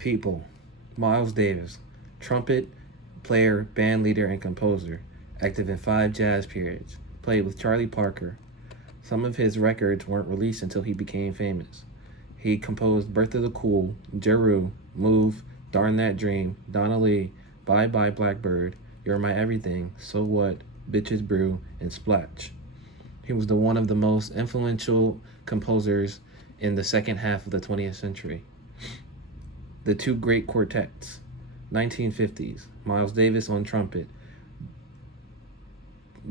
People. Miles Davis, trumpet player, band leader, and composer, active in 5 jazz periods. Played with Charlie Parker. Some of his records weren't released until he became famous. He composed Birth of the Cool, Jeru, Move, Darn That Dream, Donna Lee, Bye Bye Blackbird, You're My Everything, So What, Bitches Brew, and Splash. He was one of the most influential composers in the second half of the 20th century. The Two Great Quartets, 1950s, Miles Davis on trumpet,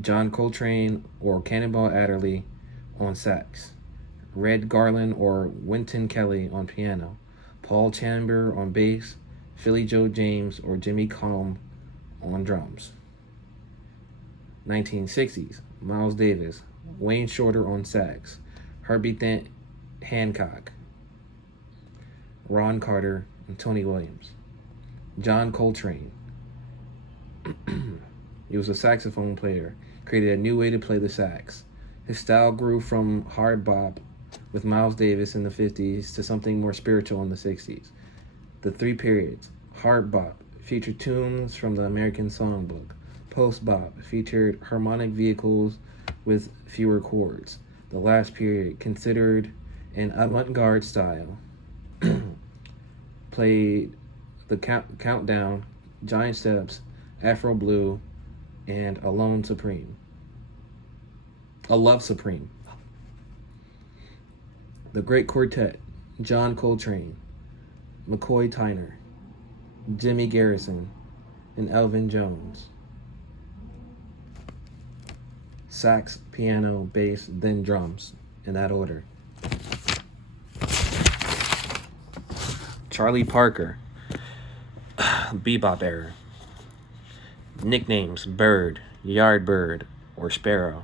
John Coltrane or Cannonball Adderley on sax, Red Garland or Wynton Kelly on piano, Paul Chamber on bass, Philly Joe James or Jimmy Combe on drums. 1960s, Miles Davis, Wayne Shorter on sax, Herbie Hancock, Ron Carter, and Tony Williams. John Coltrane. He was a saxophone player, created a new way to play the sax. His style grew from hard bop with Miles Davis in the 50s to something more spiritual in the 60s. The three periods. Hard bop featured tunes from the American Songbook. Post bop featured harmonic vehicles with fewer chords. The last period, considered an avant-garde style, played the Countdown, Giant Steps, Afro Blue, and A Love Supreme. The Great Quartet, John Coltrane, McCoy Tyner, Jimmy Garrison, and Elvin Jones. Sax, piano, bass, then drums, in that order. Charlie Parker, Bebop era. Nicknames: Bird, Yardbird, or Sparrow.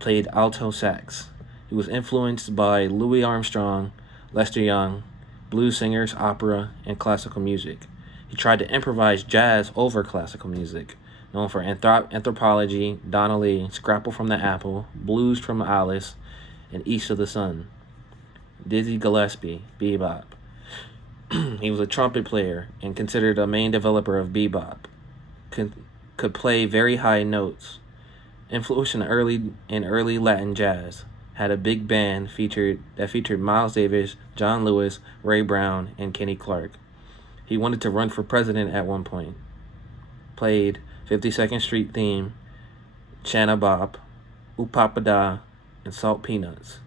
Played alto sax. He was influenced by Louis Armstrong, Lester Young, blues singers, opera, and classical music. He tried to improvise jazz over classical music, known for Anthropology, Donna Lee, Scrapple from the Apple, Blues from Alice, and East of the Sun. Dizzy Gillespie, Bebop. He was a trumpet player and considered a main developer of bebop. Could play very high notes. Influenced in early Latin jazz. Had a big band featured Miles Davis, John Lewis, Ray Brown, and Kenny Clark. He wanted to run for president at one point. Played 52nd Street Theme, Shanna Bop, Upapada, and Salt Peanuts.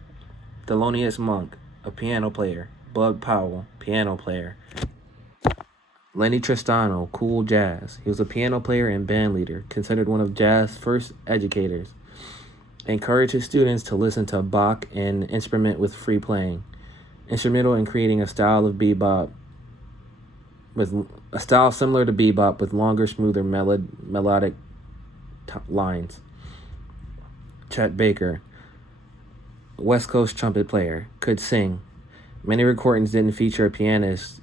Thelonious Monk, a piano player. Bud Powell, piano player. Lenny Tristano, cool jazz. He was a piano player and band leader, considered one of jazz's first educators. Encouraged his students to listen to Bach and instrument with free playing. Instrumental in creating a style similar to bebop with longer, smoother melodic lines. Chet Baker, West Coast trumpet player, could sing. Many recordings didn't feature a pianist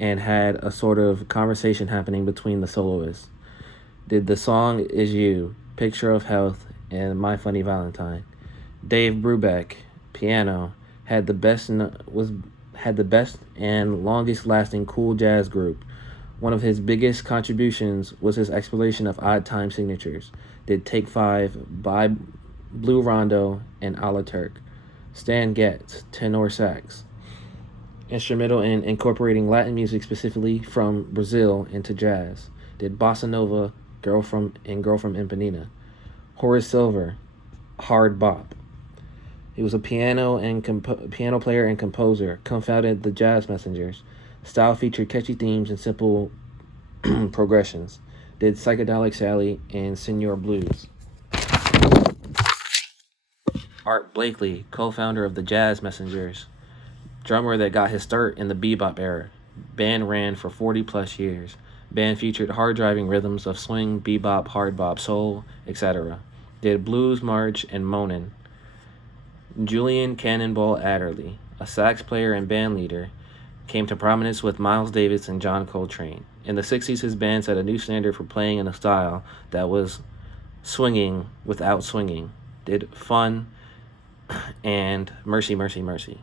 and had a sort of conversation happening between the soloists. Did The Song Is You, Picture of Health, and My Funny Valentine. Dave Brubeck, piano, had the best and longest lasting cool jazz group. One of his biggest contributions was his exploration of odd time signatures. Did Take 5, by Blue Rondo, and A La Turk. Stan Getz, tenor sax. Instrumental in incorporating Latin music, specifically from Brazil, into jazz. Did Bossa Nova, Girl from Ipanema. Horace Silver, hard bop. He was a piano player and composer. Co-founded the Jazz Messengers. Style featured catchy themes and simple progressions. Did Psychedelic Sally and Senor Blues. Art Blakely, co-founder of the Jazz Messengers. Drummer that got his start in the bebop era. Band ran for 40 plus years. Band featured hard-driving rhythms of swing, bebop, hard bop, soul, etc. Did Blues March and Moanin'. Julian Cannonball Adderley, a sax player and band leader, came to prominence with Miles Davis and John Coltrane. In the 60s, his band set a new standard for playing in a style that was swinging without swinging. Did Fun and Mercy, Mercy, Mercy.